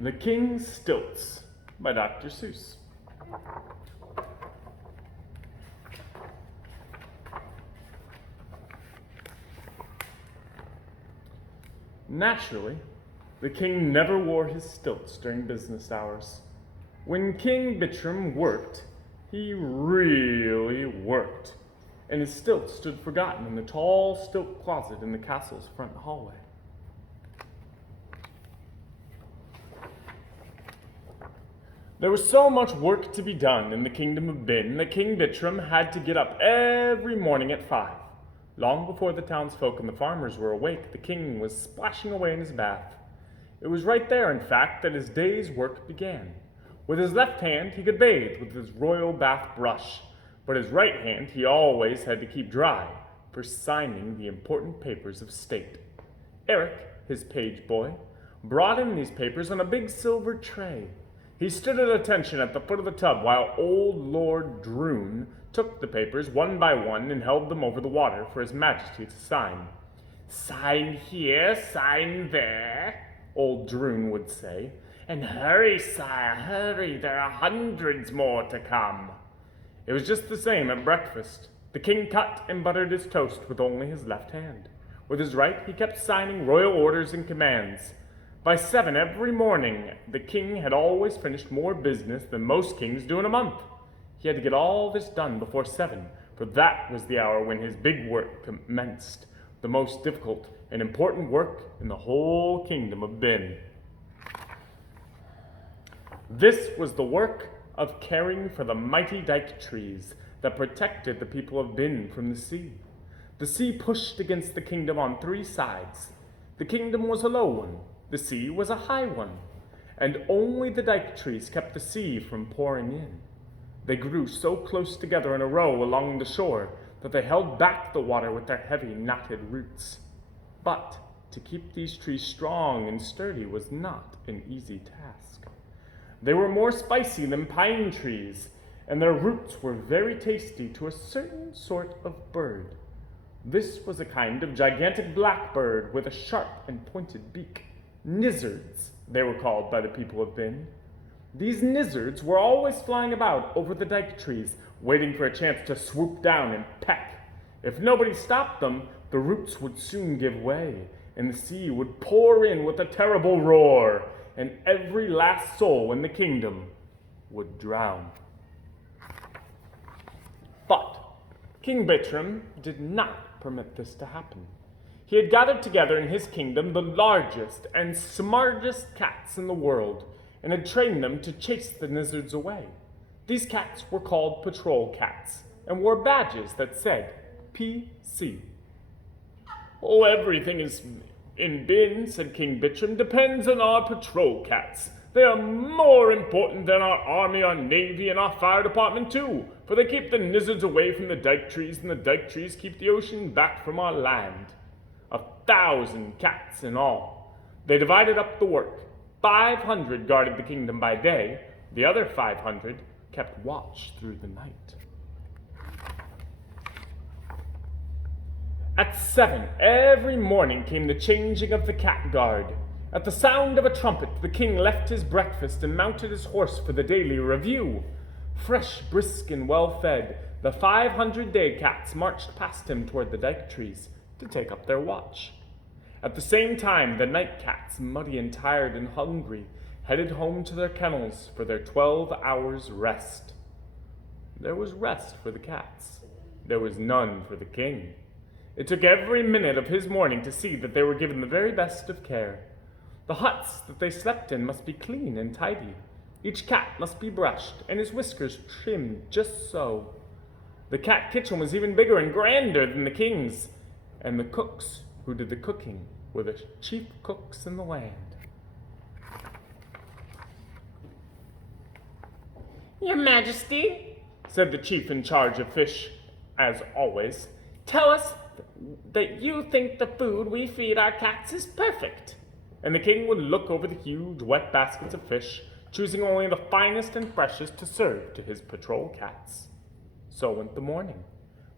The King's Stilts by Dr. Seuss. Naturally, the king never wore his stilts during business hours. When King Bittram worked, he really worked, and his stilts stood forgotten in the tall stilt closet in the castle's front hallway. There was so much work to be done in the kingdom of Bin that King Bittram had to get up every morning at 5. Long before the townsfolk and the farmers were awake, the king was splashing away in his bath. It was right there, in fact, that his day's work began. With his left hand, he could bathe with his royal bath brush, but his right hand he always had to keep dry for signing the important papers of state. Eric, his page boy, brought in these papers on a big silver tray. He stood at attention at the foot of the tub while old Lord Droon took the papers one by one and held them over the water for His Majesty to sign. "Sign here, sign there," old Droon would say. "And hurry, sire, hurry, there are hundreds more to come." It was just the same at breakfast. The king cut and buttered his toast with only his left hand. With his right, he kept signing royal orders and commands. By 7 every morning, the king had always finished more business than most kings do in a month. He had to get all this done before 7, for that was the hour when his big work commenced, the most difficult and important work in the whole kingdom of Bin. This was the work of caring for the mighty dike trees that protected the people of Bin from the sea. The sea pushed against the kingdom on 3 sides. The kingdom was a low one. The sea was a high one, and only the dike trees kept the sea from pouring in. They grew so close together in a row along the shore that they held back the water with their heavy knotted roots. But to keep these trees strong and sturdy was not an easy task. They were more spicy than pine trees, and their roots were very tasty to a certain sort of bird. This was a kind of gigantic blackbird with a sharp and pointed beak. Nizzards, they were called by the people of Bin. These nizzards were always flying about over the dike trees, waiting for a chance to swoop down and peck. If nobody stopped them, the roots would soon give way, and the sea would pour in with a terrible roar, and every last soul in the kingdom would drown. But King Bittram did not permit this to happen. He had gathered together in his kingdom the largest and smartest cats in the world and had trained them to chase the nizzards away. These cats were called patrol cats and wore badges that said PC. "Oh, everything is in Bin," said King Bittram, "depends on our patrol cats. They are more important than our army, our navy, and our fire department too, for they keep the nizzards away from the dike trees, and the dike trees keep the ocean back from our land. 1,000 cats in all. They divided up the work. 500 guarded the kingdom by day. The other 500 kept watch through the night. At 7 every morning came the changing of the cat guard. At the sound of a trumpet, the king left his breakfast and mounted his horse for the daily review. Fresh, brisk, and well-fed, the 500-day cats marched past him toward the dike trees to take up their watch. At the same time, the night cats, muddy and tired and hungry, headed home to their kennels for their 12 hours' rest. There was rest for the cats. There was none for the king. It took every minute of his morning to see that they were given the very best of care. The huts that they slept in must be clean and tidy. Each cat must be brushed and his whiskers trimmed just so. The cat kitchen was even bigger and grander than the king's, and the cooks who did the cooking were the chief cooks in the land. "Your Majesty," said the chief in charge of fish, as always, "tell us that you think the food we feed our cats is perfect." And the king would look over the huge wet baskets of fish, choosing only the finest and freshest to serve to his patrol cats. So went the morning.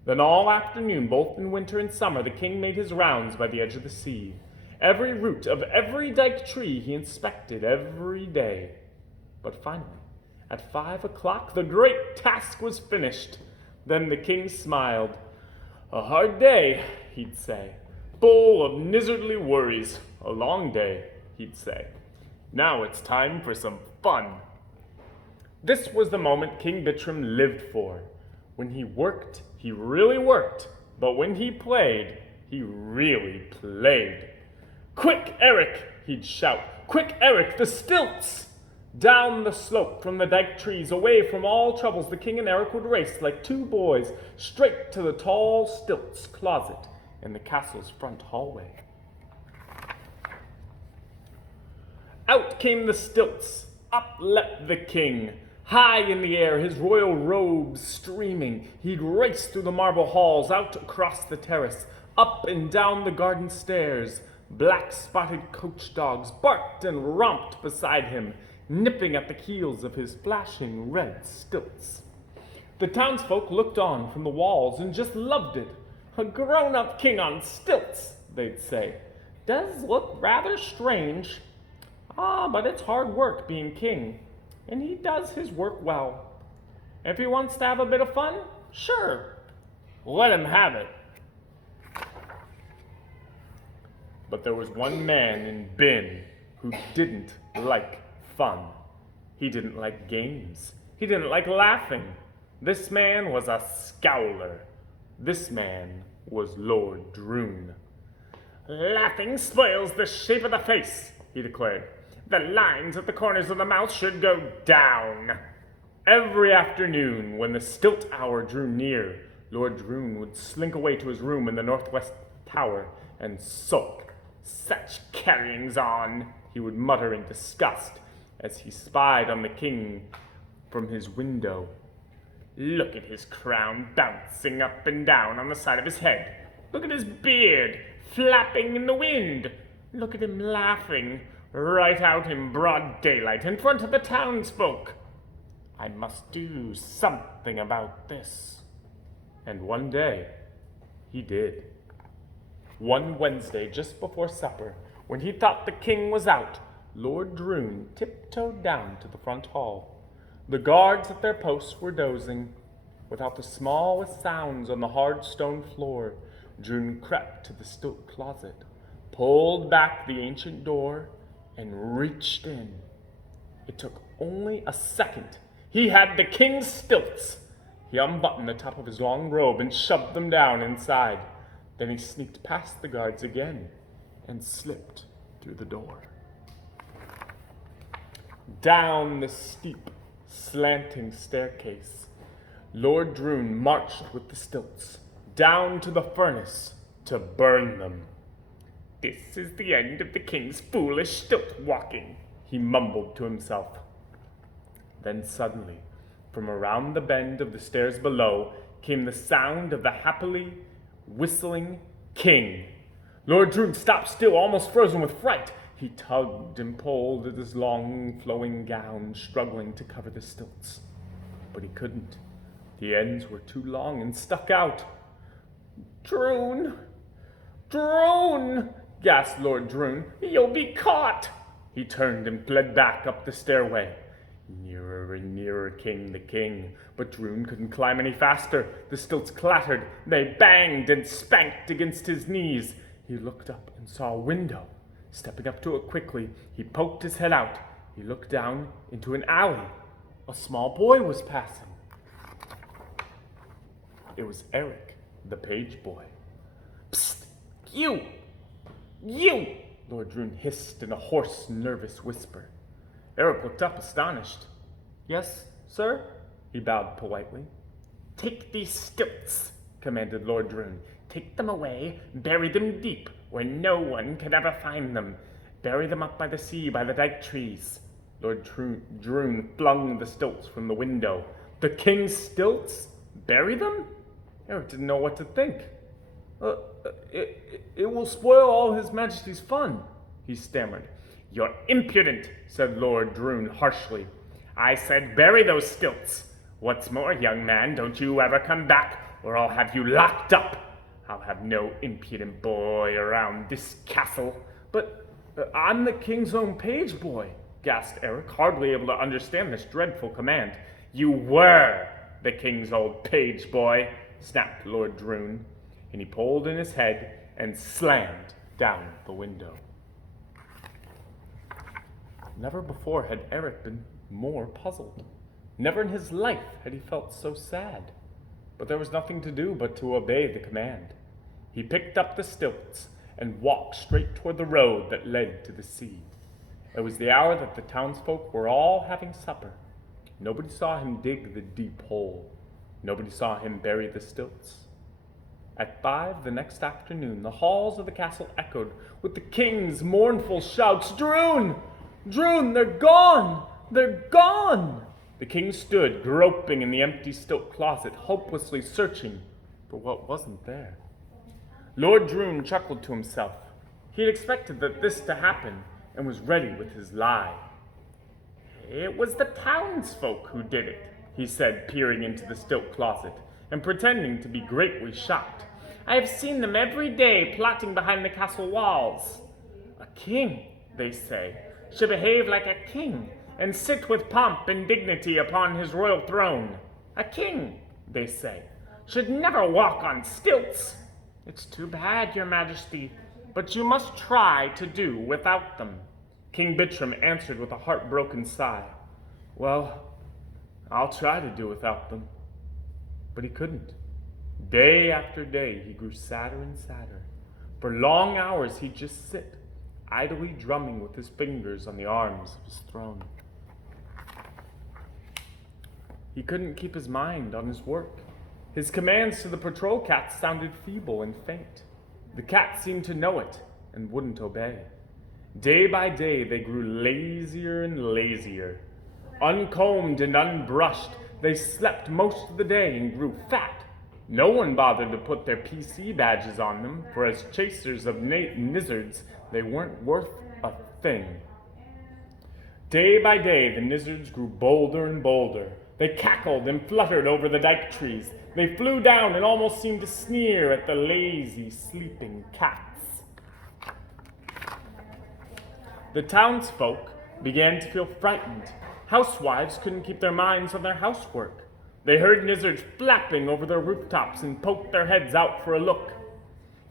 Then all afternoon, both in winter and summer, the king made his rounds by the edge of the sea, Every root of every dike tree he inspected every day. But finally, at 5 o'clock, the great task was finished. Then the king smiled. "A hard day," he'd say, "full of nizzardly worries. A long day," he'd say. "Now it's time for some fun." This was the moment King Bittram lived for. When he worked, he really worked, but when he played, he really played. "Quick, Eric!" he'd shout. "Quick, Eric, the stilts!" Down the slope from the dike trees, away from all troubles, the king and Eric would race like two boys, straight to the tall Stilts closet in the castle's front hallway. Out came the stilts, up leapt the king. High in the air, his royal robes streaming, he'd race through the marble halls, out across the terrace, up and down the garden stairs. Black-spotted coach dogs barked and romped beside him, nipping at the heels of his flashing red stilts. The townsfolk looked on from the walls and just loved it. "A grown-up king on stilts," they'd say. "Does look rather strange. But it's hard work being king, and he does his work well. If he wants to have a bit of fun, sure, let him have it." But there was one man in Bin who didn't like fun. He didn't like games. He didn't like laughing. This man was a scowler. This man was Lord Droon. "Laughing spoils the shape of the face," he declared. "The lines at the corners of the mouth should go down." Every afternoon, when the stilt hour drew near, Lord Droon would slink away to his room in the northwest tower and sulk. "Such carryings on," he would mutter in disgust as he spied on the king from his window. "Look at his crown bouncing up and down on the side of his head. Look at his beard flapping in the wind. Look at him laughing right out in broad daylight in front of the townsfolk. I must do something about this." And one day, he did. One Wednesday, just before supper, when he thought the king was out, Lord Droon tiptoed down to the front hall. The guards at their posts were dozing. Without the smallest sounds on the hard stone floor, Droon crept to the stilt closet, pulled back the ancient door, and reached in. It took only a second. He had the king's stilts. He unbuttoned the top of his long robe and shoved them down inside. Then he sneaked past the guards again and slipped through the door. Down the steep, slanting staircase, Lord Droon marched with the stilts, down to the furnace to burn them. "This is the end of the king's foolish stilt walking," he mumbled to himself. Then suddenly, from around the bend of the stairs below, came the sound of the happily whistling king. Lord Droon stopped still, almost frozen with fright. He tugged and pulled at his long, flowing gown, struggling to cover the stilts. But he couldn't. The ends were too long and stuck out. "Droon! Droon!" gasped Lord Droon. "You'll be caught!" He turned and fled back up the stairway. Nearer and nearer came the king, but Droon couldn't climb any faster. The stilts clattered, they banged and spanked against his knees. He looked up and saw a window. Stepping up to it quickly, he poked his head out. He looked down into an alley. A small boy was passing. It was Eric, the page boy. "Psst! You! You!" Lord Droon hissed in a hoarse, nervous whisper. Eric looked up, astonished. "Yes, sir?" He bowed politely. "Take these stilts," commanded Lord Droon. "Take them away, bury them deep, where no one can ever find them. Bury them up by the sea, by the dike trees." Lord Droon flung the stilts from the window. The king's stilts? Bury them? Eric didn't know what to think. It will spoil all His Majesty's fun," he stammered. "You're impudent," said Lord Droon harshly. "I said bury those stilts. What's more, young man, don't you ever come back, or I'll have you locked up. I'll have no impudent boy around this castle. But I'm the king's own page boy, gasped Eric, hardly able to understand this dreadful command. You were the king's old page boy, snapped Lord Droon, and he pulled in his head and slammed down the window. Never before had Eric been more puzzled. Never in his life had he felt so sad. But there was nothing to do but to obey the command. He picked up the stilts and walked straight toward the road that led to the sea. It was the hour that the townsfolk were all having supper. Nobody saw him dig the deep hole. Nobody saw him bury the stilts. At 5 the next afternoon, the halls of the castle echoed with the king's mournful shouts, Droon! Droon, they're gone! They're gone! The king stood, groping in the empty stilt closet, hopelessly searching for what wasn't there. Lord Droon chuckled to himself. He had expected this to happen and was ready with his lie. It was the townsfolk who did it, he said, peering into the stilt closet and pretending to be greatly shocked. I have seen them every day plotting behind the castle walls. A king, they say, should behave like a king and sit with pomp and dignity upon his royal throne. A king, they say, should never walk on stilts. It's too bad, your majesty, but you must try to do without them. King Bittram answered with a heartbroken sigh. Well, I'll try to do without them. But he couldn't. Day after day, he grew sadder and sadder. For long hours, he'd just sit, idly drumming with his fingers on the arms of his throne. He couldn't keep his mind on his work. His commands to the patrol cats sounded feeble and faint. The cats seemed to know it and wouldn't obey. Day by day, they grew lazier and lazier. Uncombed and unbrushed, they slept most of the day and grew fat. No one bothered to put their PC badges on them, for as chasers of nizzards, they weren't worth a thing. Day by day, the nizzards grew bolder and bolder. They cackled and fluttered over the dike trees. They flew down and almost seemed to sneer at the lazy, sleeping cats. The townsfolk began to feel frightened. Housewives couldn't keep their minds on their housework. They heard nizzards flapping over their rooftops and poked their heads out for a look.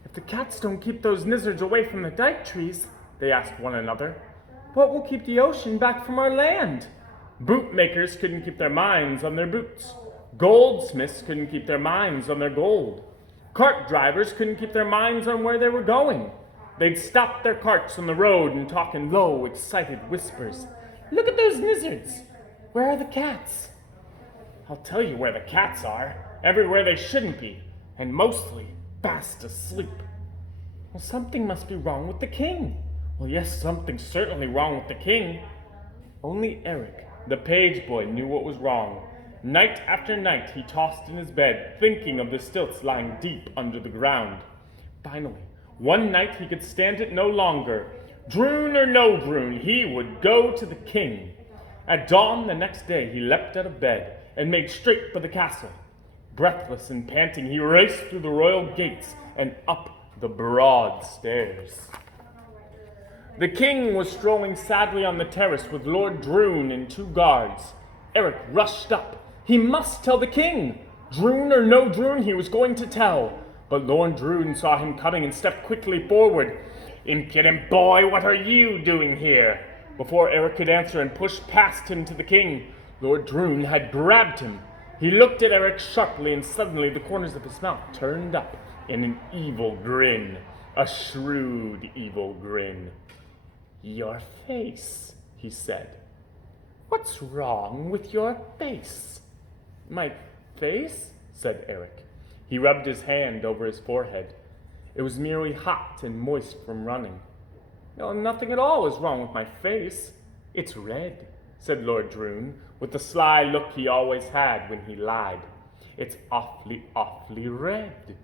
If the cats don't keep those nizzards away from the dike trees, they asked one another, what will keep the ocean back from our land? Bootmakers couldn't keep their minds on their boots. Goldsmiths couldn't keep their minds on their gold. Cart drivers couldn't keep their minds on where they were going. They'd stop their carts on the road and talk in low, excited whispers. Look at those nizzards. Where are the cats? I'll tell you where the cats are. Everywhere they shouldn't be, and mostly fast asleep. Well, something must be wrong with the king. Well, yes, something's certainly wrong with the king. Only Eric, the page boy, knew what was wrong. Night after night, he tossed in his bed, thinking of the stilts lying deep under the ground. Finally, one night he could stand it no longer. Droon or no Droon, he would go to the king. At dawn the next day, he leapt out of bed and made straight for the castle. Breathless and panting, he raced through the royal gates and up the broad stairs. The king was strolling sadly on the terrace with Lord Droon and 2 guards. Eric rushed up. He must tell the king. Droon or no Droon, he was going to tell. But Lord Droon saw him coming and stepped quickly forward. Impudent boy, what are you doing here? Before Eric could answer and push past him to the king, Lord Droon had grabbed him. He looked at Eric sharply, and suddenly the corners of his mouth turned up in an evil grin, a shrewd evil grin. Your face, he said. What's wrong with your face? My face? Said Eric. He rubbed his hand over his forehead. It was merely hot and moist from running. No, nothing at all is wrong with my face. It's red, said Lord Droon, with the sly look he always had when he lied. It's awfully, awfully red.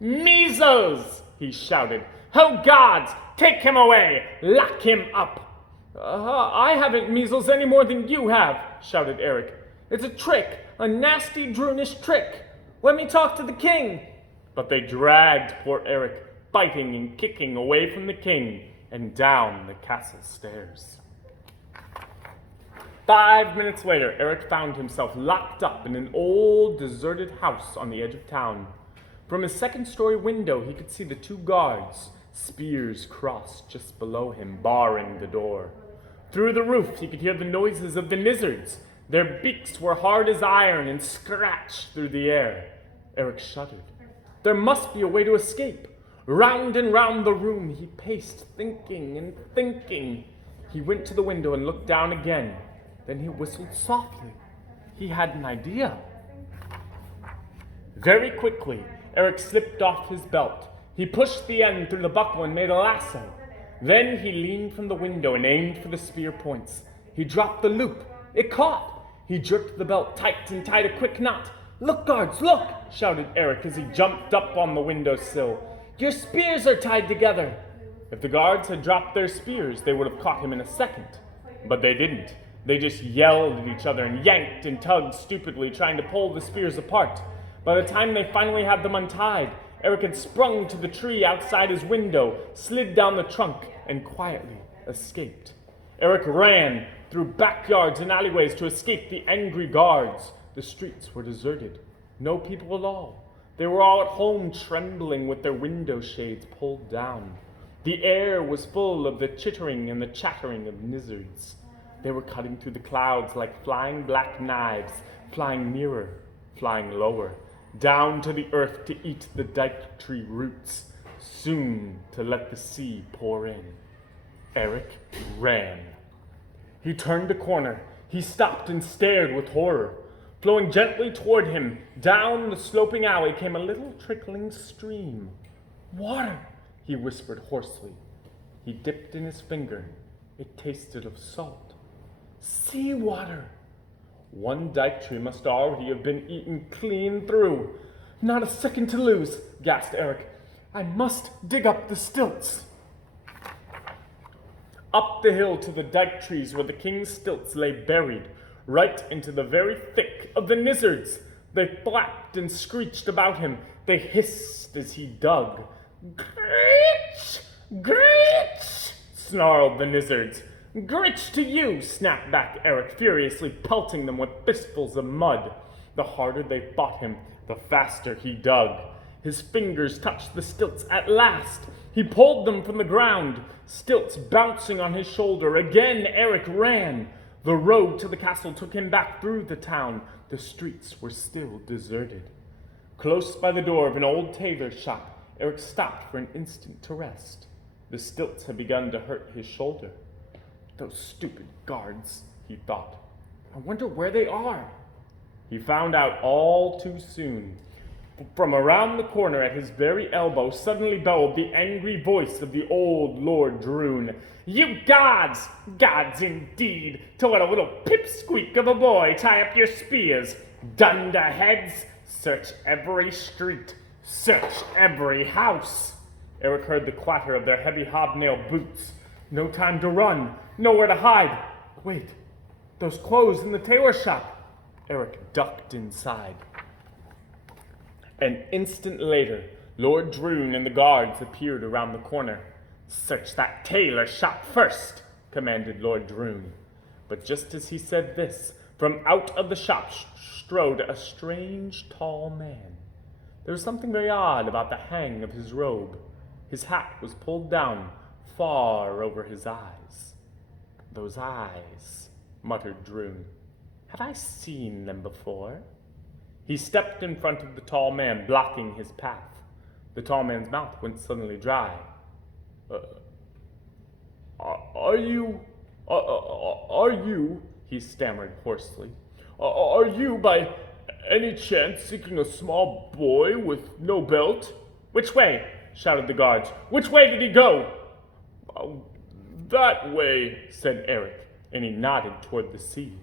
Measles! He shouted. Oh, gods! Take him away! Lock him up! I haven't measles any more than you have, shouted Eric. It's a trick, a nasty Droonish trick. Let me talk to the king. But they dragged poor Eric, fighting and kicking away from the king. and down the castle stairs. 5 minutes later, Eric found himself locked up in an old, deserted house on the edge of town. From his second-story window, he could see the 2 guards, spears crossed just below him, barring the door. Through the roof, he could hear the noises of the lizards. Their beaks were hard as iron and scratched through the air. Eric shuddered. There must be a way to escape. Round and round the room he paced, thinking and thinking. He went to the window and looked down again. Then he whistled softly. He had an idea. Very quickly, Eric slipped off his belt. He pushed the end through the buckle and made a lasso. Then he leaned from the window and aimed for the spear points. He dropped the loop. It caught. He jerked the belt tight and tied a quick knot. "Look, guards, look!" shouted Eric as he jumped up on the windowsill. "Your spears are tied together." If the guards had dropped their spears, they would have caught him in a second. But they didn't. They just yelled at each other and yanked and tugged stupidly, trying to pull the spears apart. By the time they finally had them untied, Eric had sprung to the tree outside his window, slid down the trunk, and quietly escaped. Eric ran through backyards and alleyways to escape the angry guards. The streets were deserted. No people at all. They were all at home, trembling with their window shades pulled down. The air was full of the chittering and the chattering of lizards. They were cutting through the clouds like flying black knives, flying nearer, flying lower, down to the earth to eat the dike tree roots, soon to let the sea pour in. Eric ran. He turned a corner. He stopped and stared with horror. Flowing gently toward him, down the sloping alley came a little trickling stream. "Water," he whispered hoarsely. He dipped in his finger. It tasted of salt. "Sea water." One dike tree must already have been eaten clean through. "Not a second to lose," gasped Eric. "I must dig up the stilts." Up the hill to the dike trees where the king's stilts lay buried, right into the very thick of the lizards. They flapped and screeched about him. They hissed as he dug. "Gritch! Gritch!" snarled the lizards. "Gritch to you!" snapped back Eric, furiously pelting them with fistfuls of mud. The harder they fought him, the faster he dug. His fingers touched the stilts at last. He pulled them from the ground, stilts bouncing on his shoulder. Again Eric ran. The road to the castle took him back through the town. The streets were still deserted. Close by the door of an old tailor's shop, Eric stopped for an instant to rest. The stilts had begun to hurt his shoulder. "Those stupid guards," he thought. "I wonder where they are." He found out all too soon. From around the corner at his very elbow suddenly bellowed the angry voice of the old Lord Droon. "You guards! Guards indeed! To let a little pipsqueak of a boy tie up your spears! Dunderheads! Search every street! Search every house!" Eric heard the clatter of their heavy hobnailed boots. No time to run, nowhere to hide. Wait, those clothes in the tailor shop. Eric ducked inside. An instant later, Lord Droon and the guards appeared around the corner. "Search that tailor shop first," commanded Lord Droon. But just as he said this, from out of the shop strode a strange, tall man. There was something very odd about the hang of his robe. His hat was pulled down far over his eyes. "Those eyes," muttered Droon. "Have I seen them before?" He stepped in front of the tall man, blocking his path. The tall man's mouth went suddenly dry. Are you, he stammered hoarsely, are you by any chance seeking a small boy with no belt?" "Which way?" shouted the guards. "Which way did he go?" "That way," said Eric, and he nodded toward the sea.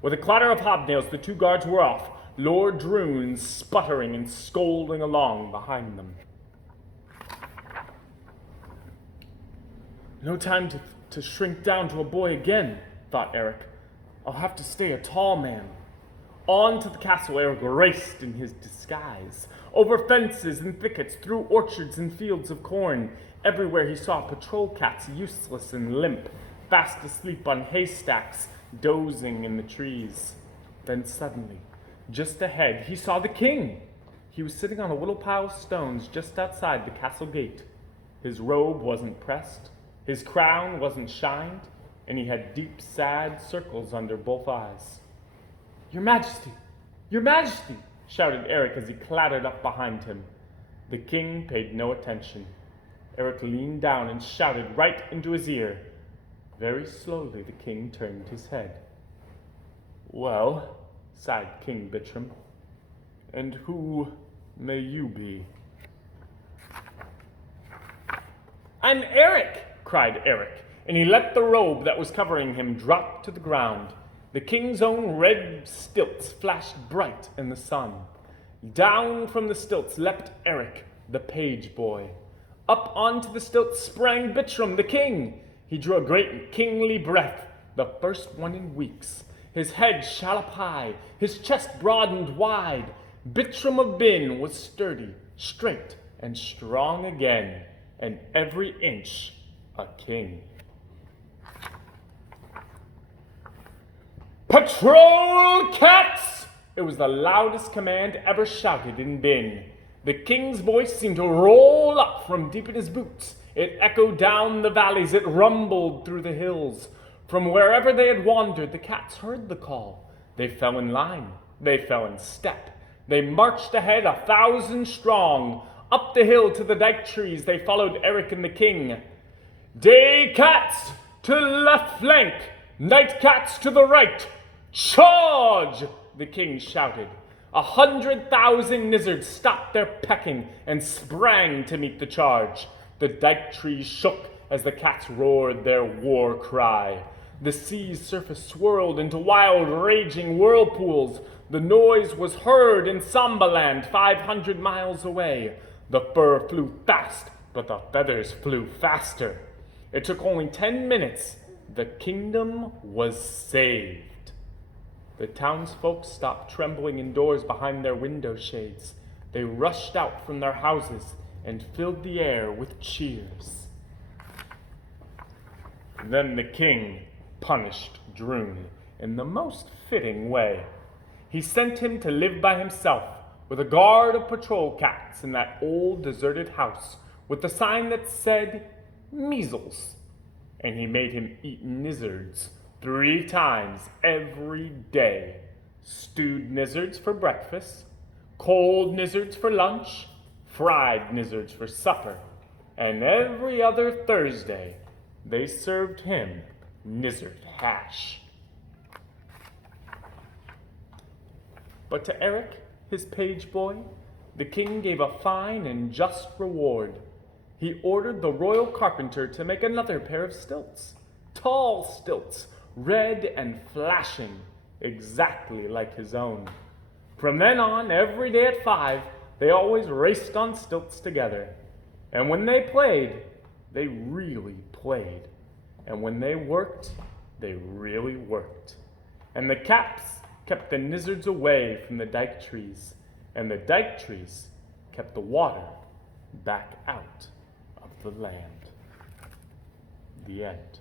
With a clatter of hobnails, the two guards were off, Lord Droon sputtering and scolding along behind them. No time to shrink down to a boy again, thought Eric. I'll have to stay a tall man. On to the castle Eric raced in his disguise, over fences and thickets, through orchards and fields of corn. Everywhere he saw patrol cats, useless and limp, fast asleep on haystacks, dozing in the trees. Then suddenly, just ahead, he saw the king. He was sitting on a little pile of stones just outside the castle gate. His robe wasn't pressed, his crown wasn't shined, and he had deep, sad circles under both eyes. "Your Majesty! Your Majesty!" shouted Eric as he clattered up behind him. The king paid no attention. Eric leaned down and shouted right into his ear. Very slowly the king turned his head. "Well," sighed King Bittram, "and who may you be?" "I'm Eric!" cried Eric, and he let the robe that was covering him drop to the ground. The king's own red stilts flashed bright in the sun. Down from the stilts leapt Eric, the page boy. Up onto the stilts sprang Bittram, the king. He drew a great kingly breath, the first one in weeks. His head shot up high, his chest broadened wide. Bittram of Bin was sturdy, straight, and strong again, and every inch a king. "Patrol cats!" It was the loudest command ever shouted in Bin. The king's voice seemed to roll up from deep in his boots. It echoed down the valleys, it rumbled through the hills. From wherever they had wandered, the cats heard the call. They fell in line, they fell in step. They marched ahead 1,000 strong. Up the hill to the dike trees they followed Eric and the king. "Day cats to left flank, night cats to the right. Charge!" the king shouted. 100,000 nizzards stopped their pecking and sprang to meet the charge. The dike trees shook as the cats roared their war cry. The sea's surface swirled into wild, raging whirlpools. The noise was heard in Sambaland, 500 miles away. The fur flew fast, but the feathers flew faster. It took only 10 minutes. The kingdom was saved. The townsfolk stopped trembling indoors behind their window shades. They rushed out from their houses and filled the air with cheers. Then the king punished Droon in the most fitting way. He sent him to live by himself with a guard of patrol cats in that old deserted house with the sign that said measles. And he made him eat nizzards 3 times every day. Stewed nizzards for breakfast, cold nizzards for lunch, fried nizzards for supper, and every other Thursday they served him nizzard hash. But to Eric, his page boy, the king gave a fine and just reward. He ordered the royal carpenter to make another pair of stilts, tall stilts, red and flashing, exactly like his own. From then on, every day at 5, they always raced on stilts together. And when they played, they really played. And when they worked, they really worked. And the cats kept the nizzards away from the dike trees, and the dike trees kept the water back out of the land. The end.